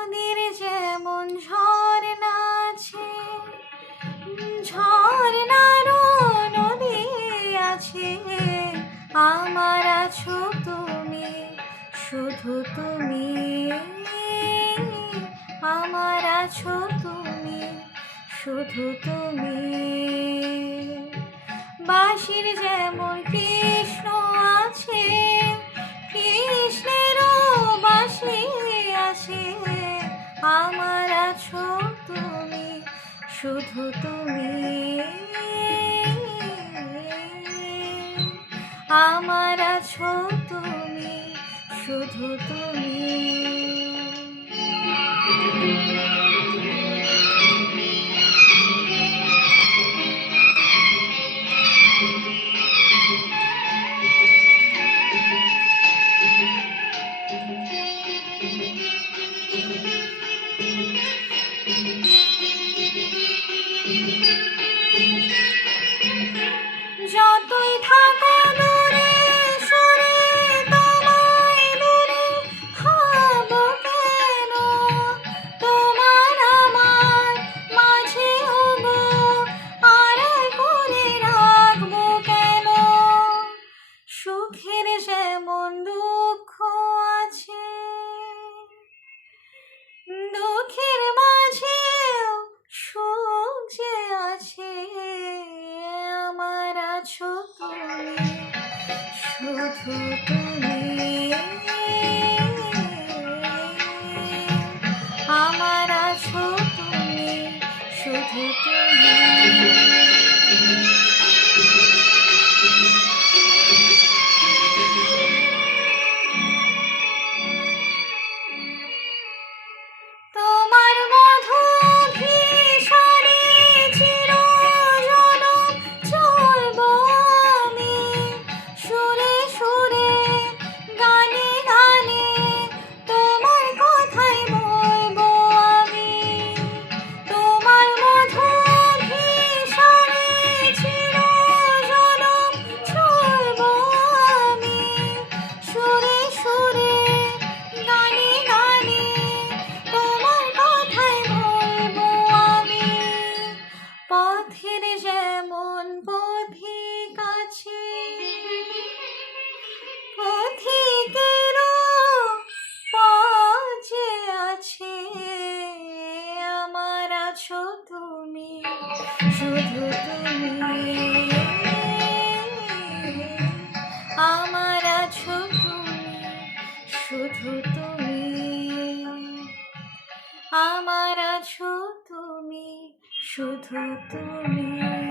নদীর যেমন ঝর্ণা আছে, ঝর্ণারও নদী আছে, আমার আছো তুমি, শুধু তুমি, আমার আছো তুমি, শুধু তুমি। বাঁশির যেমন কৃষ্ণ আছে, কৃষ্ণেরও বাঁশি আছে, আমার আছো তুমি, শুধু তুমি, আমার আছো তুমি, শুধু তুমি। যতই থাকো দূরে সরে, তোমায় দূরে ভাবো কেন, তোমার আমার মাঝে ওগো আড়াল করে রাখবো কেন। সুখের যেমন দুঃখ আছে, দুঃখের মাঝেও সুখ যে আছে, আমার আছো তুমি, শুধু তুমি, আমার আছো তুমি, শুধু তুমি। তোমার মধুভিসারে চিরজনম চলবো আমি, সুরে সুরে গানে গানে তোমার কথাই বলবো আমি। তোমার মধুভিসারে চিরজনম চলবো আমি, সুরে সুরে গানে গানে তোমার কথাই বলবো আমি। পথের যেমন পথিক আছে, পথিকেরও পথ যে আছে, আমার আছো তুমি, শুধু তুমি, আমার আছো তুমি, শুধু তুমি, আমার আছো তুমি, শুধু তুমি।